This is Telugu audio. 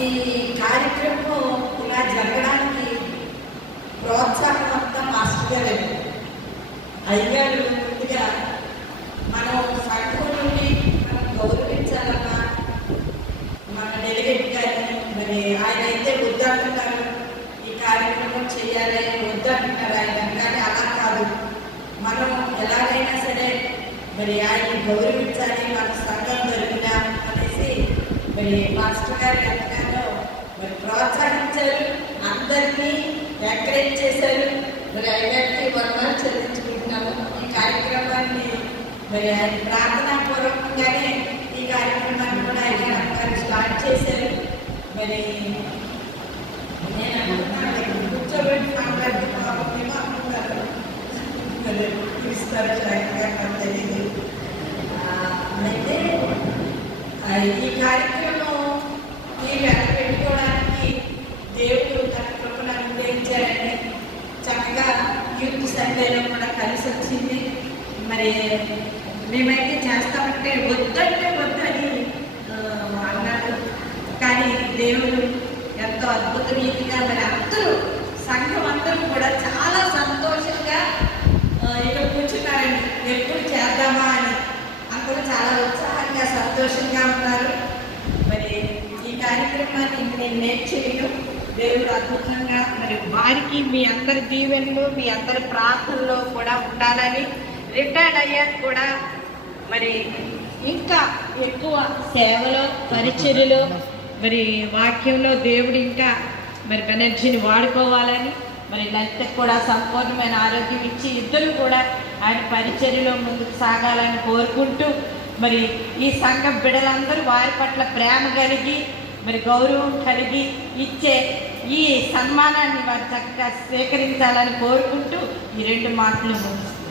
ఈ కార్యక్రమం ఇలా జరగడానికి ప్రోత్సాహం అంతా మాస్టర్ గారు. అయ్యారు ముందుగా మనం సంఘం నుండి మనం గౌరవించాలన్నా మన డెలిగేట్ గారిని మరి ఆయన అయితే వద్దంటున్నారు, ఈ కార్యక్రమం చేయాలి వద్దంటున్నారు ఆయన. కానీ అలా కాదు, మనం ఎలాగైనా సరే మరి ఆయన గౌరవించాలి, మన సంఘం దొరికినా అనేసి మరి మాస్టర్ గారు ఎంతగానో మరి ప్రోత్సహించారు, అందరినీ ఎంకరేజ్ చేశారు. మరి అయ్యారికి వందనాలు చెల్లించుకుంటున్నాము. ఈ కార్యక్రమాన్ని మరి ఆయన ప్రార్థనాపూర్వకంగానే ఈ కార్యక్రమాన్ని కూడా ఆయన స్టార్ట్ చేశారు. మరి నేను అనుకుంటున్నాను కూర్చోబెట్టి మాట్లాడుతున్నాను ఇస్తారు తెలియదు. అయితే ఈ కార్యక్రమం మీరు పెట్టుకోవడానికి దేవుడు తన కృపను అనుగ్రహించారండి. చక్కగా యూత్ సండేలో కూడా కలిసి వచ్చింది. మరి మేమైతే చేస్తామంటే వద్దంటే వద్దని అన్నారు. కానీ దేవుడు ఎంతో అద్భుత రీతిగా మరి అందరూ సంఘం అందరూ కూడా చాలా సంతోషంగా ఇక్కడ కూర్చున్నారండి. ఎప్పుడు చేద్దామా అని అందరూ చాలా ఉత్సాహంగా సంతోషంగా ఉన్నారు. మరి ఈ కార్యక్రమాన్ని నేను నేర్చేయడం దేవుడు అద్భుతంగా మరి వారికి మీ అందరి దీవెనలు మీ అందరి ప్రార్థనలో కూడా ఉండాలని, రిటైర్డ్ అయ్యాక కూడా మరి ఇంకా ఎక్కువ సేవలో పరిచర్యలో మరి వాక్యంలో దేవుడు ఇంకా మరి బెనర్జీని వాడుకోవాలని, మరి లలితకు కూడా సంపూర్ణమైన ఆరోగ్యం ఇచ్చి ఇద్దరు కూడా ఆయన పరిచర్యలో ముందుకు సాగాలని కోరుకుంటూ, మరి ఈ సంఘ బిడ్డలందరూ వారి పట్ల ప్రేమ కలిగి మరి గౌరవం కలిగి ఇచ్చే ఈ సన్మానాన్ని వారు చక్కగా స్వీకరించాలని కోరుకుంటూ ఈ రెండు మాటలు ముగిస్తాను.